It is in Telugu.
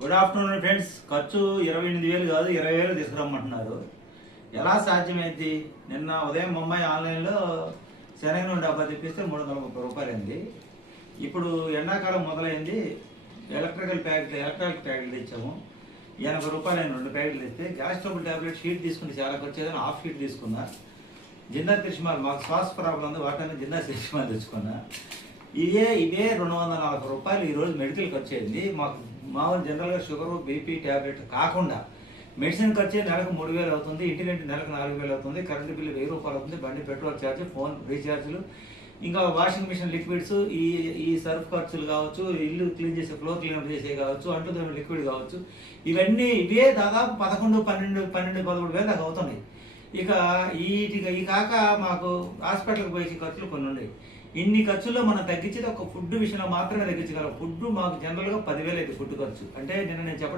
Good afternoon friends. ఖర్చు 28,000 కాదు 20,000 తీసుకురమ్మంటున్నారు. ఎలా సాధ్యమైంది? నిన్న ఉదయం ముంబై ఆన్లైన్లో శనగ డబ్బా తెప్పిస్తే 330 రూపాయలు అయింది. ఇప్పుడు ఎండాకాలం మొదలైంది. ఎలక్ట్రిక్ ప్యాకెట్లు తెచ్చాము. 80 రూపాయలు అయిన 2 ప్యాకెట్లు తెస్తే గ్యాస్ ట్రబుల్ ట్యాబ్లెట్ షీట్ తీసుకుంటే చాలా ఖర్చు అయ్యేదని హాఫ్ షీట్ తీసుకున్నా. జిందా తిరిసిమాల్ మాకు శ్వాస ప్రాబ్లం ఉంది, వాటిని జిందా తిరిసిమాల్ తెచ్చుకున్నా. ఇవే 240 రూపాయలు ఈరోజు మెడికల్ ఖర్చు అయింది. మాకు మామూలు జనరల్గా షుగరు బీపీ ట్యాబ్లెట్ కాకుండా మెడిసిన్ ఖర్చు నెలకు 3,000 అవుతుంది, ఇంటి రెంట్ నెలకు 4,000 అవుతుంది, కరెంటు బిల్లు 1,000 రూపాయలు అవుతుంది, బండి పెట్రోల్ ఛార్జ్, ఫోన్ రీఛార్జ్లు, ఇంకా వాషింగ్ మిషన్ లిక్విడ్స్, ఈ సర్ఫ్ ఖర్చులు కావచ్చు, ఇల్లు క్లీన్ చేసే ఫ్లోర్ క్లీనప్ చేసే కావచ్చు, అంటుతో లిక్విడ్ కావచ్చు, ఇవే దాదాపు 11, 12, 13,000 దాకా అవుతున్నాయి. ఈ కాక మాకు హాస్పిటల్కి పోయే ఖర్చులు కొన్ని ఉన్నాయి. ఇన్ని ఖర్చుల్లో మనం తగ్గించేది ఒక ఫుడ్ విషయంలో మాత్రమే తగ్గించగలం. ఫుడ్ మాకు జనరల్గా 10,000 అయితే ఫుడ్ ఖర్చు. అంటే నిన్న నేను చెప్పడం